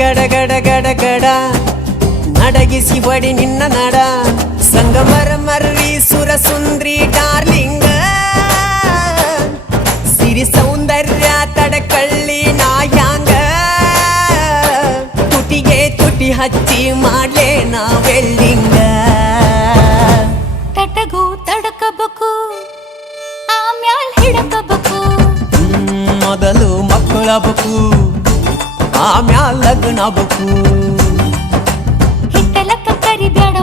ಗಡ ಗಡ ಗಡ ಗಡ ನಡಗಿಸಿ ಬಡಿ ನಿನ್ನ ನಡ ಸಂಗಮರ ಮರ್ರಿ ಸುರ ಸುಂದ್ರಿ ಡಾರ್ಲಿಂಗ ಸಿರಿ ಸೌಂದರ್ಯ ತಡಕಳ್ಳಿ ನಾಯಾಂಗ ತುಟಿಗೆ ತುಟಿ ಹಚ್ಚಿ ಮಾಡ್ಲೇ ನಾ ವೆಲ್ಡಿಂಗ ತಟಗೂ ತಡಕಬೇಕು ಆಮ್ಯಾಲ್ ಹಿಡಕಬೇಕು ಮೊದಲು ಮಕ್ಕಳಬೇಕು ಆಮ್ಯಾಲ್ ಲಗ್ನ ಬೇಕು ಹಿಟ್ಟಲಕ್ಕ ಕರಿಬ್ಯಾಡ